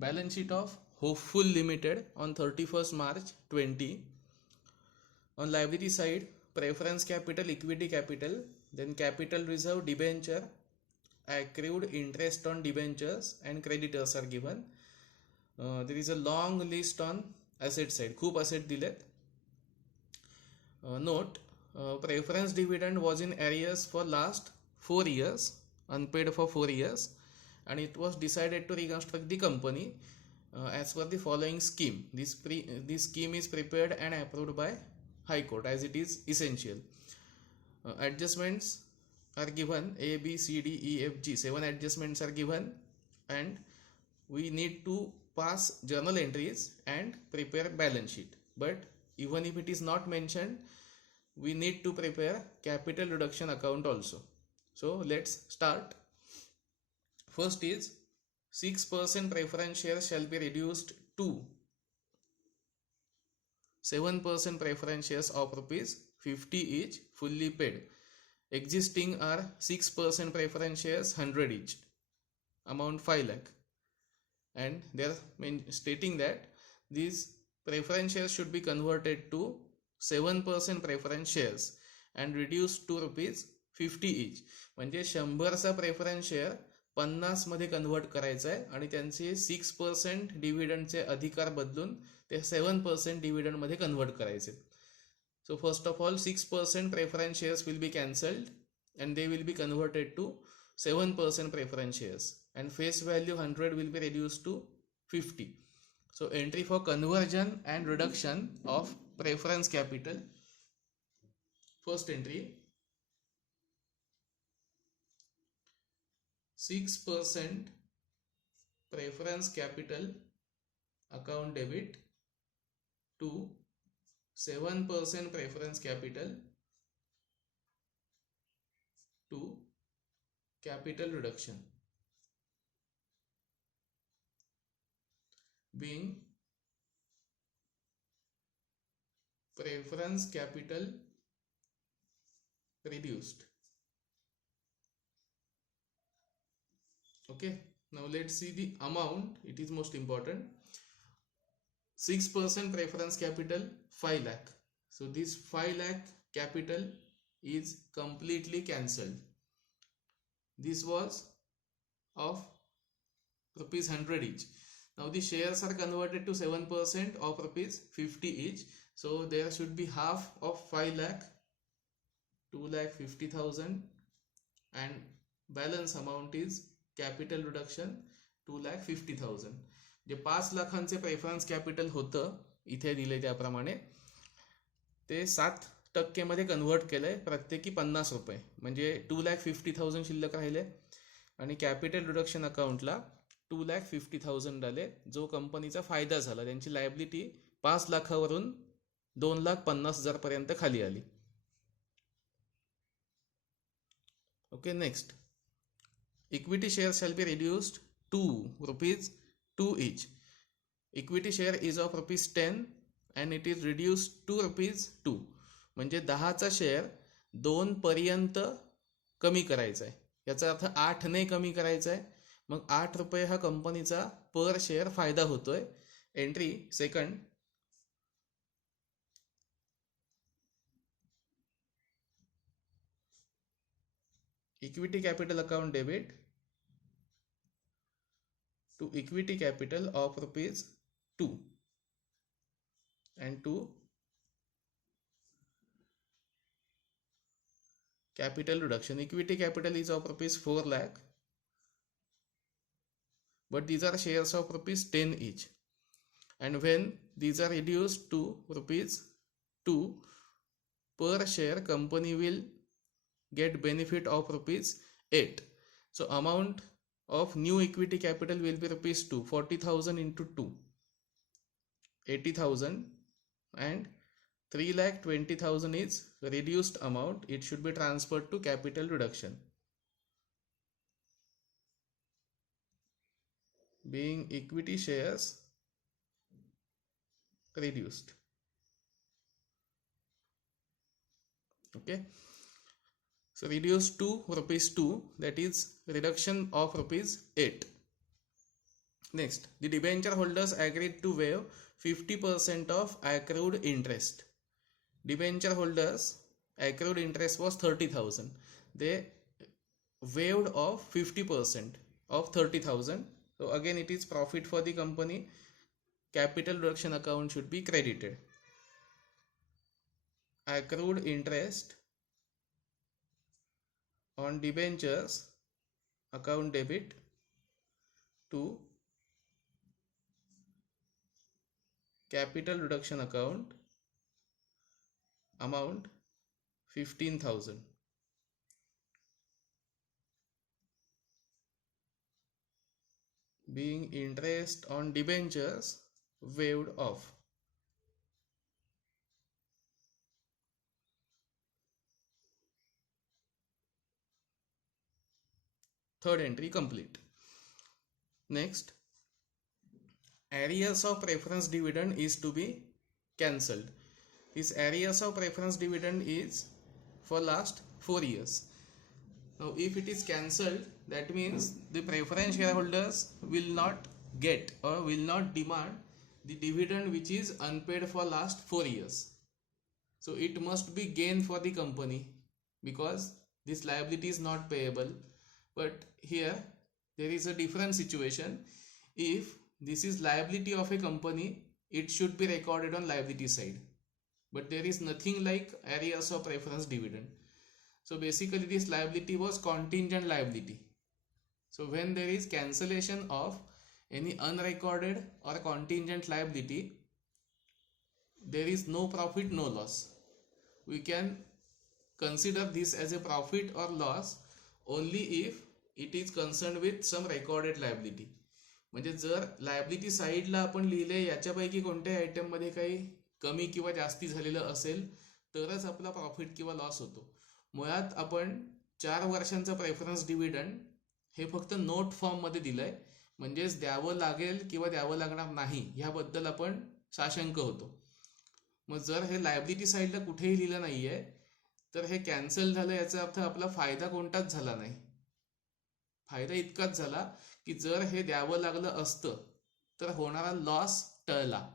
Balance sheet of Hopeful Limited on 31st March 20. On liability side, preference capital, equity capital, then capital reserve, debenture, accrued interest on debentures, and creditors are given. There is a long list on asset side. खूप asset दिलेत. Note, preference dividend was in arrears for last 4 years, unpaid for 4 years, and it was decided to reconstruct the company as per the following scheme. This scheme is prepared and approved by High Court as it is essential. Adjustments are given, A, B, C, D, E, F, G. 7 adjustments are given, and we need to pass journal entries and prepare balance sheet. But even if it is not mentioned, we need to prepare capital reduction account also. So let's start. First is 6% preference shares shall be reduced to 7% preference shares of rupees 50 each, fully paid. Existing are 6% preference shares 100 each, amount 5 lakh, and they are stating that these preference shares should be converted to 7% preference shares and reduced to rupees 50 each. म्हणजे 100चा preference share 50 मध्ये convert करायचा आहे आणि त्यांचे 6% डिव्हिडंडचे अधिकार बदलून ते 7% dividend मध्ये कन्वर्ट करायचे. So first of all, 6% preference shares will be cancelled and they will be converted to 7% preference shares, and face value 100 will be reduced to 50. So entry for conversion and reduction of preference capital. First entry, 6% preference capital account debit to 7% preference capital to capital reduction, being preference capital reduced. Okay, now let's see the amount. It is most important. 6% preference capital 5 lakh. So this 5 lakh capital is completely cancelled. This was of rupees 100 each. Now the shares are converted to 7% of rupees 50 each. So there should be half of 5 lakh, 2,50,000, and balance amount is capital reduction 2,50,000. जे 5 लाखांचे preference capital होतं इथे दिले त्याप्रमाणे ते 7% मध्ये convert केलंय, प्रत्येकी 50 रुपये, म्हणजे 2,50,000 शिल्लक राहिले आणि कॅपिटल रिडक्शन अकाउंटला 2,50,000 आले, जो कंपनीचा फायदा झाला. त्यांची लायबिलिटी 5 लाखावरून 2,50,000 पर्यंत खाली आली. Okay, next, equity share shall be reduced to rupees 2 each. Equity share is of rupees 10 and it is reduced to rupees 2. म्हणजे 10चा शेअर 2 पर्यंत कमी करायचा आहे. याचा अर्थ 8 ने कमी करायचा आहे. मग 8 रुपये हा कंपनीचा पर शेअर फायदा होतोय. Entry second, equity capital account debit to equity capital of rupees 2 and to capital reduction. Equity capital is of rupees 4 lakh, but these are shares of rupees 10 each, and when these are reduced to rupees 2 per share, company will get benefit of rupees 8. So amount of new equity capital will be rupees 2, 40,000 into 2, 80,000, and 3,20,000 is reduced amount. It should be transferred to capital reduction, being equity shares reduced. Okay, so reduced to rupees 2, that is reduction of rupees 8. Next, the debenture holders agreed to waive 50% of accrued interest. Debenture holders accrued interest was 30,000. They waived of 50% of 30,000. So again it is profit for the company. Capital reduction account should be credited. Accrued interest on debentures account debit to capital reduction account amount 15,000. Being interest on debentures waived off. Third entry complete. Next, arrears of preference dividend is to be cancelled. This arrears of preference dividend is for last 4 years. Now if it is cancelled, that means the preference shareholders will not get or will not demand the dividend which is unpaid for last 4 years. So it must be gain for the company because this liability is not payable. But here there is a different situation. If this is liability of a company, it should be recorded on liability side. But there is nothing like arrears of preference dividend. So basically this liability was contingent liability. So when there is cancellation of any unrecorded or contingent liability, there is no profit, no loss. We can consider this as a profit or loss only if it is concerned with some recorded liability. म्हणजे जर liability साईडला आपण लिहिले याच्यापैकी कोणत्याही item मध्ये काही कमी किंवा जास्ती झालेलं असेल तरच आपला प्रॉफिट किंवा लॉस होतो. मुळात आपण 4 वर्षांचा प्रेफरन्स डिव्हिडंड हे फक्त नोट फॉर्म मध्ये दिलंय, म्हणजेच द्यावं लागेल किंवा द्यावं लागणार नाही ह्याबद्दल आपण साशंक होतो. मग जर हे लायबिलिटी साईडला कुठेही लिहिलं नाहीये तर हे कॅन्सल झालं याचा अर्थ आपला फायदा कोणताच झाला नाही. फायदा इतकाच झाला की जर हे द्यावं लागलं असतं तर होणारा लॉस टळला.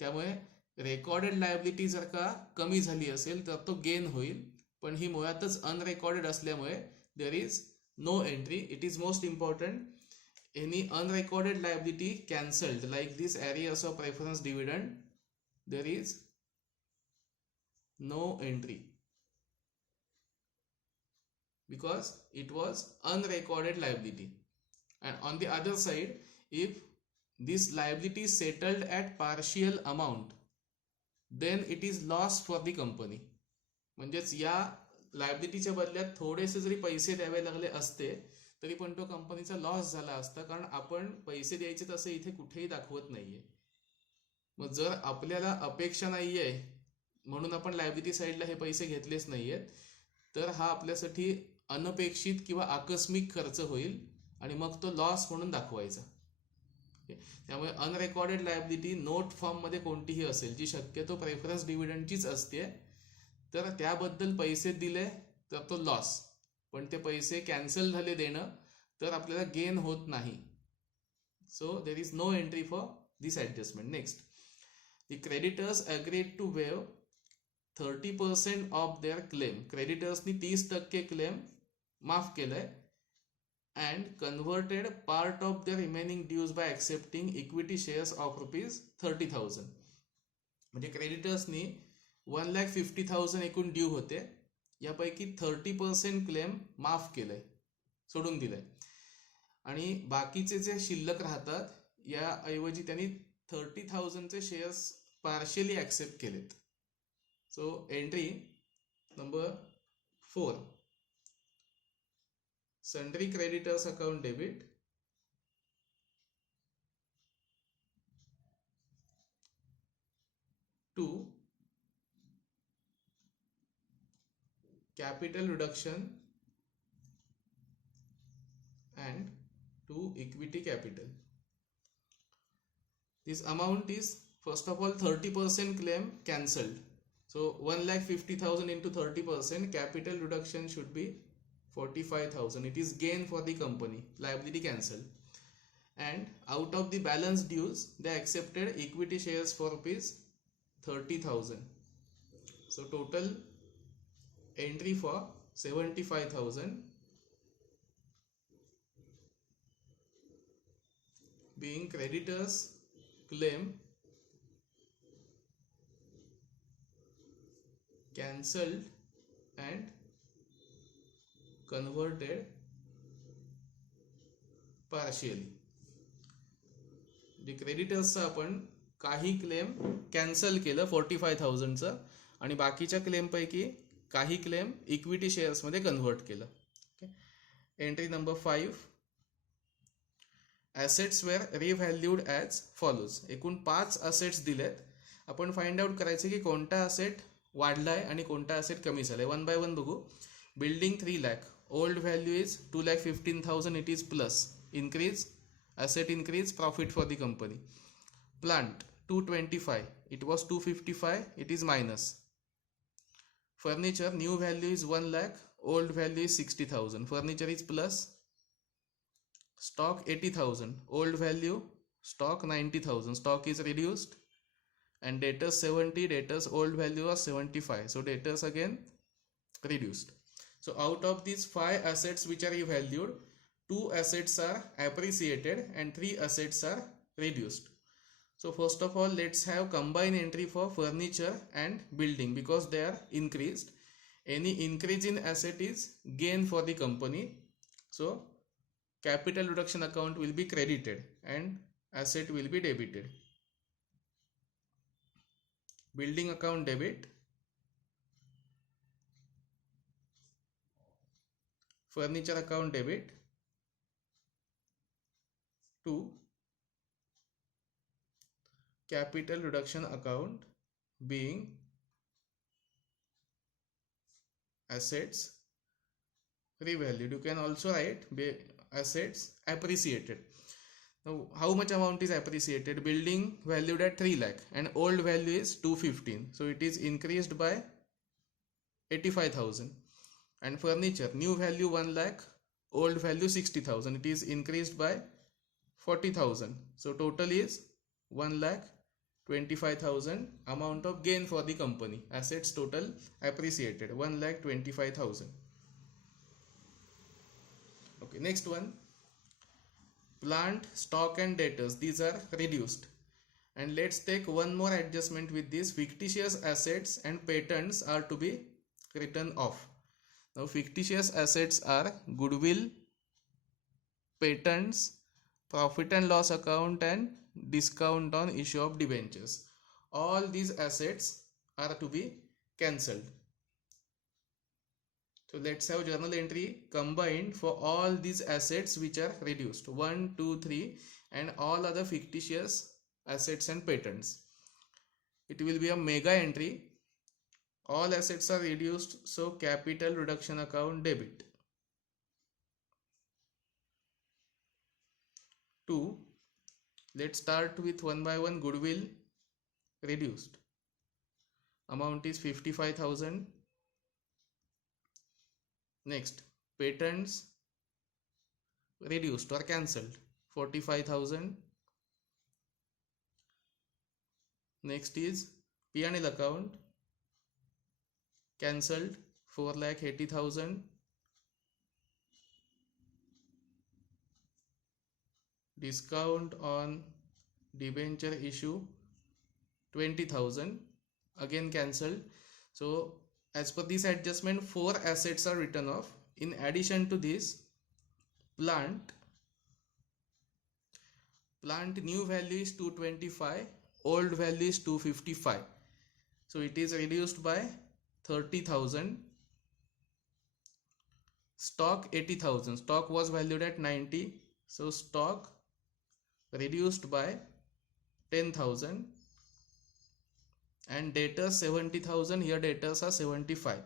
त्यामुळे रेकॉर्डेड लायबिलिटी जर का कमी झाली असेल तर तो गेन होईल, पण ही मुळातच अनरेकॉर्डेड असल्यामुळे there is no entry. It is most important. Any unrecorded liability cancelled like this arrears of preference dividend, there is no entry because it was unrecorded liability. And on the other side, if this liability is settled at partial amount, then it is loss for the company. म्हणजेच या लायबिलिटीच्या बदल्यात थोडेसे जरी पैसे द्यावे लागले असते तरी पण तो कंपनीचा लॉस झाला असता, कारण आपण पैसे द्यायचे तसे इथे कुठेही दाखवत नाहीये. मग जर आपल्याला अपेक्षा नाहीये म्हणून आपण लायबिलिटी साईडला हे पैसे घेतलेच नाहीयेत तर हा आपल्यासाठी अनपेक्षित किंवा आकस्मिक खर्च होईल आणि मग तो लॉस म्हणून दाखवायचा. त्यामुळे अनरेकॉर्डेड लायबिलिटी नोट फॉर्म मध्ये कोणतीही असेल जी शक्यतो प्रेफरन्स डिव्हिडंडचीच असते तर त्याबद्दल पैसे दिले तर तो लॉस, पण ते पैसे कॅन्सल झाले देणं तर आपल्याला गेन होत नाही. So there is no entry for this adjustment. Next, the creditors agreed to waive 30% of their claim. क्रेडिटर्सनी 30% क्लेम माफ केलंय and converted part of the remaining dues by accepting equity shares of ₹30,000. म्हणजे क्रेडिटर्सनी 1,50,000 एकूण due होते, यापैकी 30% claim माफ केलंय, सोडून दिलंय, आणि बाकीचे जे शिल्लक राहतात याऐवजी त्यांनी 30,000 चे शेअर्स पार्शियली ऍक्सेप्ट केलेत. So entry number 4, sundry creditors account debit to capital reduction and to equity capital. This amount is first of all 30% claim cancelled. So 1,50,000 into 30%, capital reduction should be 45,000. It is gain for the company. Liability cancelled. and out of the balance dues they accepted equity shares for rupees 30,000. So total entry for 75,000 being creditors claim cancelled and converted partially. जे क्रेडिटर्सचं आपण काही claim cancel केलं 45,000चं आणि बाकीच्या क्लेमपैकी काही claim equity शेअर्समध्ये convert केलं. Entry number 5, assets were revalued as follows. एकूण 5 असेट्स दिलेत. आपण फाइंड आउट करायचे की कोणता असेट वाढलाय आणि कोणता असेट कमी झालाय. 1 by 1 बघू. Building 3 lakh, old value is 2,15,000, it is plus, increase, asset increase, profit for the company. Plant 225, it was 255, it is minus. Furniture, new value is 1 lakh, old value is 60,000, furniture is plus. Stock 80,000, old value, stock 90,000, stock is reduced. And debtors 70, debtors old value was 75, so debtors again reduced. So out of these 5 assets which are revalued, 2 assets are appreciated and 3 assets are reduced. So first of all, let's have combined entry for furniture and building because they are increased. Any increase in asset is gain for the company. So capital reduction account will be credited and asset will be debited. Building account debit, furniture account debit, to capital reduction account being assets revalued. You can also write assets appreciated. Now how much amount is appreciated? Building valued at 3 lakh and old value is 215, so it is increased by 85,000. And furniture, new value 1 lakh, old value 60,000, it is increased by 40,000, so total is 1,25,000 amount of gain for the company. Assets total appreciated 1,25,000. Okay, next one, plant, stock and debtors, these are reduced. And let's take one more adjustment with this. Fictitious assets and patents are to be written off. Now fictitious assets are goodwill, patents, profit and loss account and discount on issue of debentures. All these assets are to be cancelled. So let's have journal entry combined for all these assets which are reduced, 1, 2, 3 and all other fictitious assets and patents. It will be a mega entry. All assets are reduced, so capital reduction account debit. 2, let's start with 1 by 1. Goodwill reduced, amount is 55,000. Next, patents reduced or cancelled, 45,000. Next is P&L account cancelled, 4,80,000. Discount on debenture issue 20,000, again cancelled. So as per this adjustment, 4 assets are written off. In addition to this, plant new value is 225, old value is 255, so it is reduced by 30,000. Stock 80,000, stock was valued at 90, so stock reduced by 10,000. And debtors 70,000, here debtors are 75,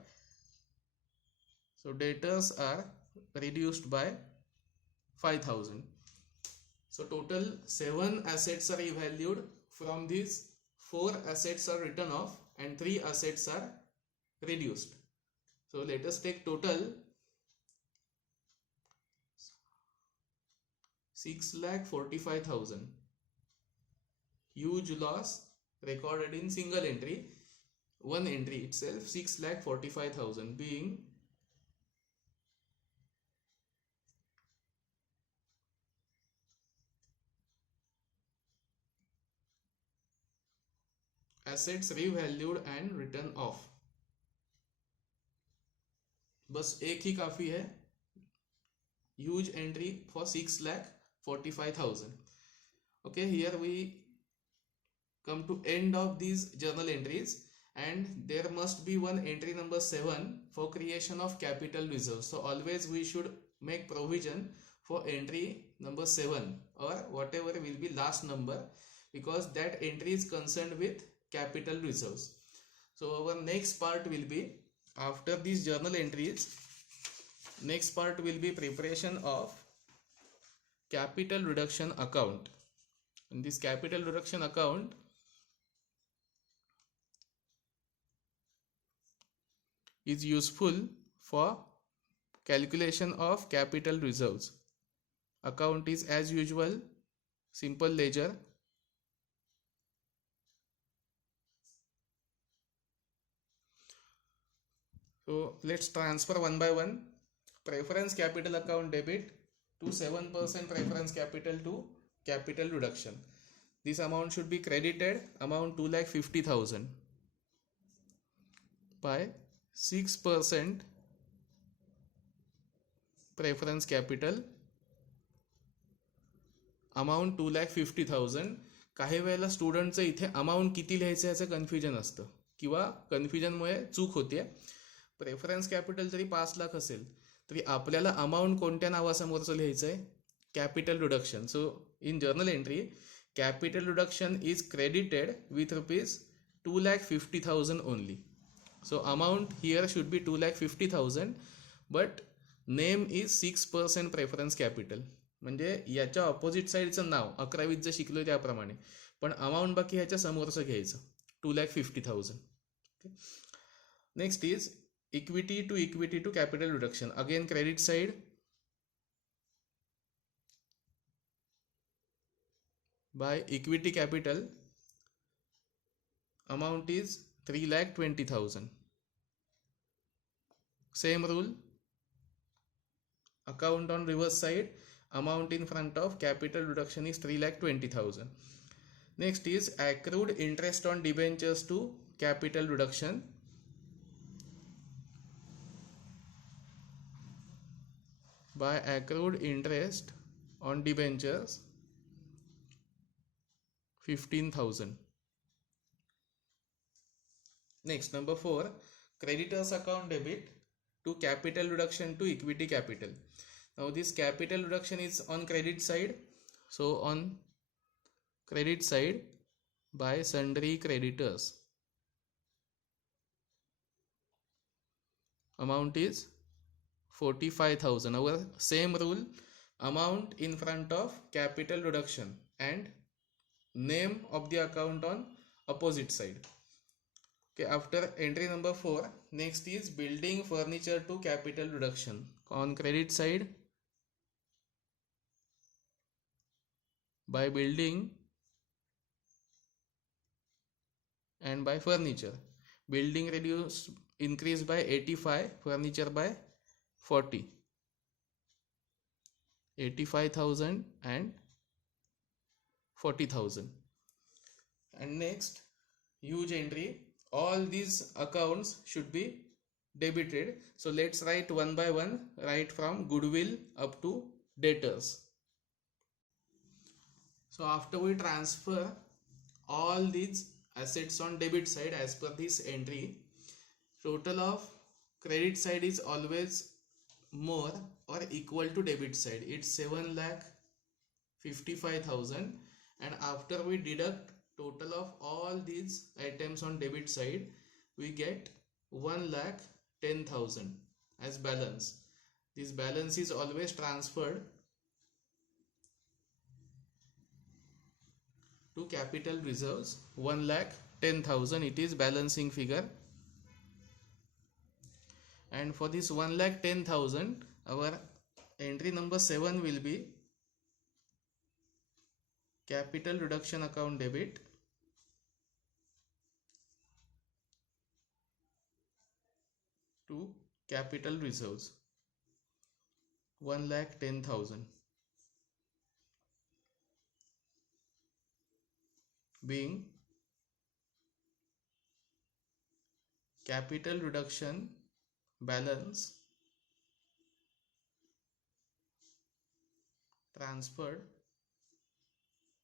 so debtors are reduced by 5,000. So total 7 assets are revalued. From these 4 assets are written off and 3 assets are reduced. So let us take total 6,45,000. Huge loss recorded in single entry. One entry itself 6,45,000 being assets revalued and written off. बस एक ही काफी है. Huge entry for 6,45,000. Okay, here we come to end of these journal entries, and there must be one entry number 7 for creation of capital reserves. So always we should make provision for entry number 7 or whatever will be last number, because that entry is concerned with capital reserves. So our next part will be, after these journal entries, next part will be preparation of capital reduction account. In this capital reduction account, is useful for calculation of capital reserves. Account is as usual simple ledger. So let's transfer one by one. Preference capital account debit to 7% preference capital to capital reduction. This amount should be credited, amount 2,50,000, by 6% preference capital, amount 2,50,000. काही वेळेला स्टुडंटचं इथे amount किती लिहायचं याचं confusion असतं किंवा कन्फ्युजनमुळे चूक होते. प्रेफरन्स कॅपिटल जरी 5 लाख असेल तरी आपल्याला अमाऊंट कोणत्या नावासमोरचं लिहायचं आहे? Capital reduction. So in journal entry capital reduction is credited with ₹2,50,000 only. So amount here should be 2,50,000, but name is 6% preference capital. म्हणजे याच्या ऑपोजिट साईडचं नाव 11वीत जे शिकलोय त्याप्रमाणे, पण अमाऊंट बाकी ह्याच्या समोरचं घ्यायचं 2,50,000. Next is equity to capital reduction. Again credit side, by equity capital amount is 3,20,000. Same rule, account on reverse side, amount in front of capital reduction is 3,20,000. Next is accrued interest on debentures to capital reduction. By accrued interest on debentures 15,000. Next, number 4, creditors account debit to capital reduction to equity capital. Now this capital reduction is on credit side, so on credit side by sundry creditors, amount is 45,000. Our same rule, amount in front of capital reduction and name of the account on opposite side. Okay, after entry number 4, next is building furniture to capital reduction. On credit side, by building and by furniture. Building increased by 85, furniture by 40. 85,000 and 40,000. And next, huge entry. All these accounts should be debited. So let's write one by one, right from goodwill up to debtors. So after we transfer all these assets on debit side as per this entry, total of credit side is always more or equal to debit side. It's 7,55,000, and after we deduct total of all these items on debit side, we get 1,10,000 as balance. This balance is always transferred to capital reserves. 1,10,000, it is balancing figure. And for this 1,10,000, our entry number 7 will be capital reduction account debit to capital reserves 1,10,000 being capital reduction balance transferred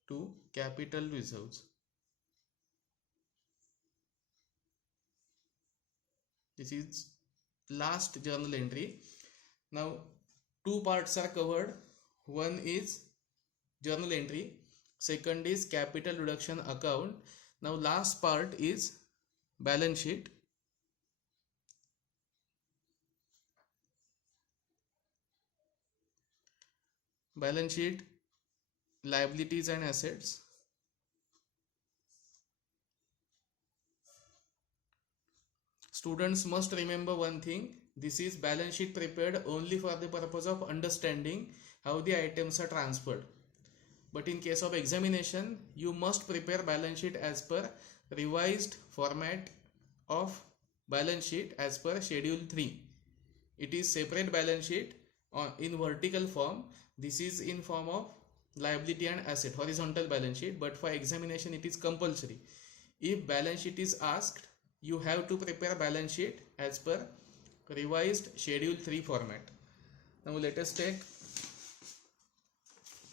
to capital reserves. This is last journal entry. Now two parts are covered. One is journal entry, second is capital reduction account. Now last part is balance sheet. Balance sheet, liabilities and assets. Students must remember one thing, this is balance sheet prepared only for the purpose of understanding how the items are transferred. But in case of examination, you must prepare balance sheet as per revised format of balance sheet as per schedule 3. It is separate balance sheet in vertical form. This is in form of liability and asset, horizontal balance sheet, but for examination it is compulsory. If balance sheet is asked, you have to prepare balance sheet as per revised schedule 3 format. Now let us take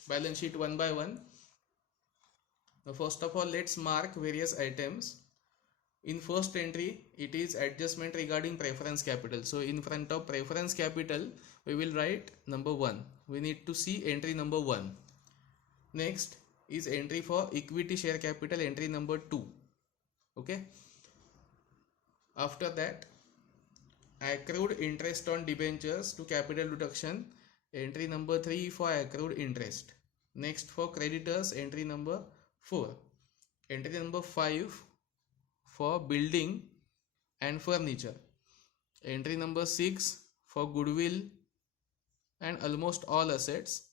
balance sheet one by one. Now first of all, let's mark various items. In first entry, it is adjustment regarding preference capital. So in front of preference capital, we will write number 1. We need to see entry number 1. Next is entry for equity share capital, entry number 2. Okay. After that, accrued interest on debentures to capital reduction, entry number 3 for accrued interest. Next for creditors, entry number 4. Entry number 5 for building and furniture. Entry number 6 for goodwill and almost all assets.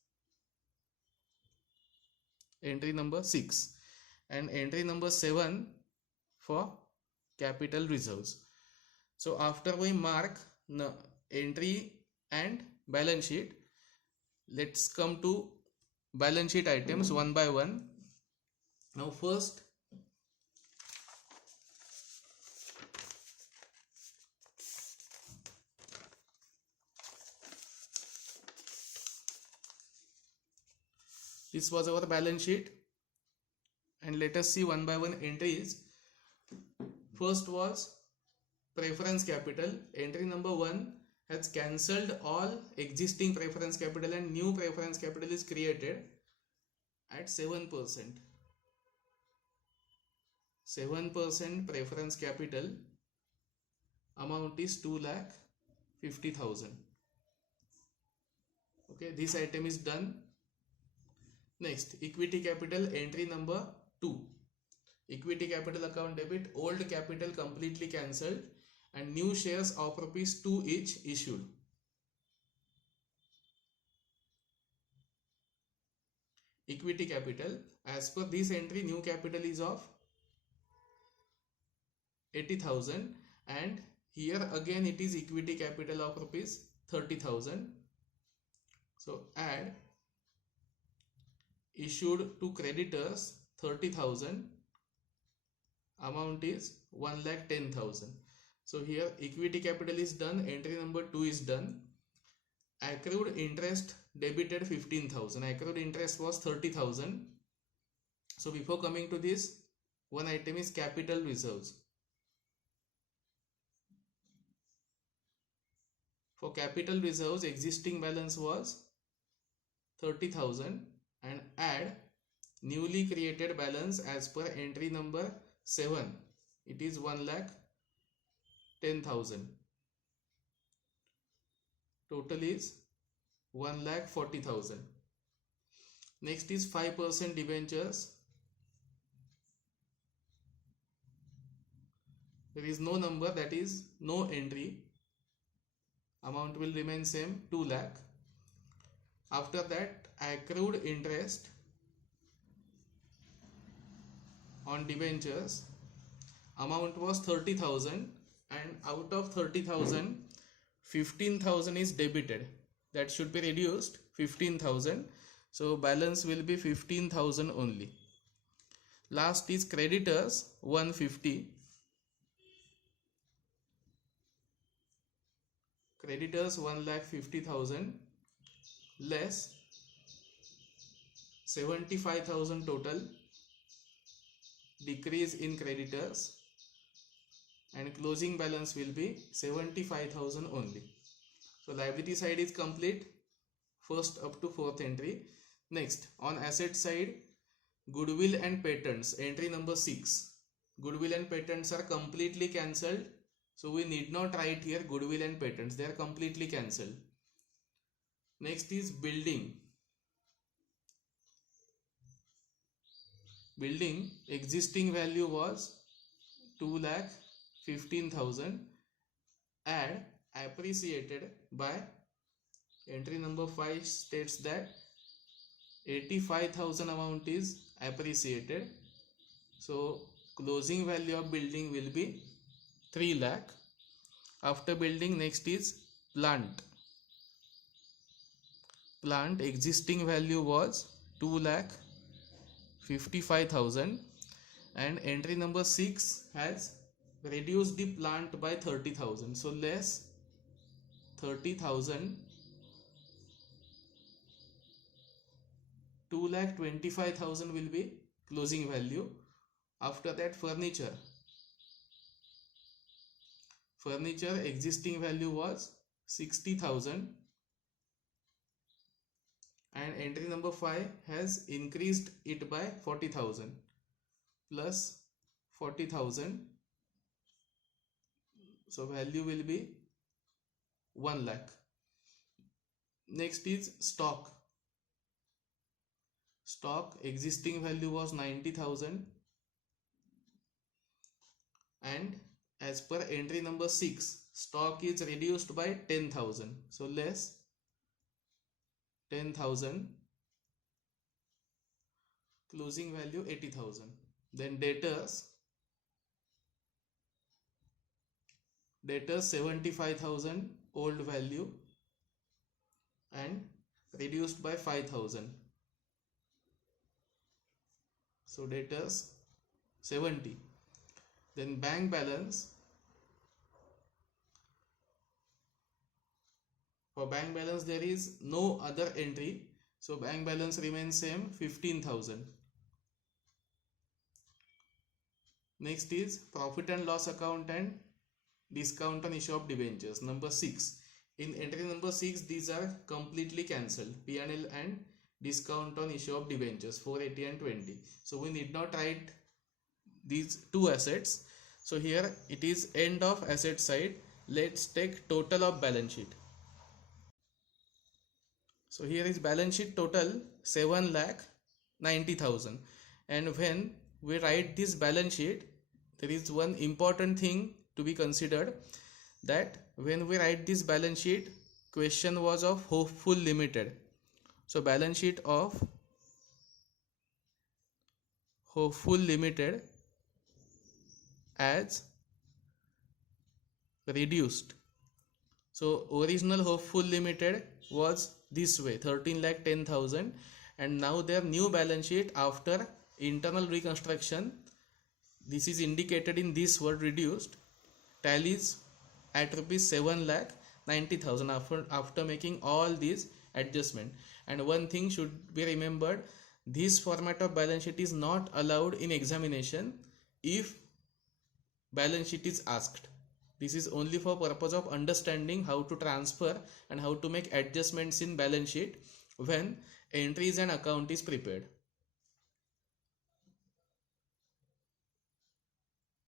Entry number 6. And entry number 7 for capital reserves. So after we mark entry and balance sheet, let's come to balance sheet items one by one. Now first, this was our balance sheet, and let us see one by one entries. First was preference capital. Entry number 1 has cancelled all existing preference capital and new preference capital is created at 7%. 7% preference capital amount is 2,50,000. Okay, this item is done. Next, equity capital, entry number 2. Equity capital account debit, old capital completely cancelled and new shares of ₹2 each issued. Equity capital, as per this entry, new capital is of 80,000 and here again it is equity capital of ₹30,000. So add issued to creditors 30,000, amount is 1,10,000. So here equity capital is done, entry number 2 is done. Accrued interest debited 15,000. Accrued interest was 30,000. So before coming to this, one item is capital reserves. For capital reserves, existing balance was 30,000 and add newly created balance as per entry number 7. It is 1,10,000. Total is 1,40,000. Next is 5% debentures. There is no number, that is no entry. Amount will remain same, 2 lakh. After that, accrued interest on debentures, amount was 30,000, and out of 30,000, 15,000 is debited. That should be reduced 15,000. So balance will be 15,000 only. Last is creditors 150. Creditors 1,50,000 less 75,000 total, decrease in creditors, and closing balance will be 75,000 only. So liability side is complete, first up to fourth entry. Next, on asset side, goodwill and patents, entry number 6. Goodwill and patents are completely cancelled, so we need not write here goodwill and patents, they are completely cancelled. Next is building. Building existing value was 2,15,000, add appreciated by, entry number 5 states that 85,000 amount is appreciated. So closing value of building will be 3 lakh. After building, next is plant. Plant existing value was 2,55,000, and entry number 6 has reduced the plant by 30,000. So less 30,000, 2,25,000 will be closing value. After that, furniture existing value was 60,000, and entry number 5 has increased it by 40,000 plus 40,000, so value will be 1 lakh. Next is stock existing value was 90,000, and as per entry number 6, stock is reduced by 10,000, so less 10,000, closing value 80,000. Then debtors 75,000 old value and reduced by 5,000, so debtors 70. Then bank balance, for bank balance there is no other entry, so bank balance remains same, 15,000. Next is profit and loss account and discount on issue of debentures, number 6. In entry number 6, these are completely cancelled, P&L and discount on issue of debentures 480 and 20. So we need not write these two assets. So here it is end of asset side. Let's take total of balance sheet. So here is balance sheet total 7,90,000, and when we write this balance sheet, there is one important thing to be considered, that when we write this balance sheet, question was of Hopeful Limited. So balance sheet of Hopeful Limited as reduced. So original Hopeful Limited was this way, 13,10,000, and now their new balance sheet after internal reconstruction, this is indicated in this word reduced, tallies at rupees 7,90,000 after making all these adjustment. And one thing should be remembered, this format of balance sheet is not allowed in examination if balance sheet is asked. This is only for purpose of understanding how to transfer and how to make adjustments in balance sheet when entries and account is prepared.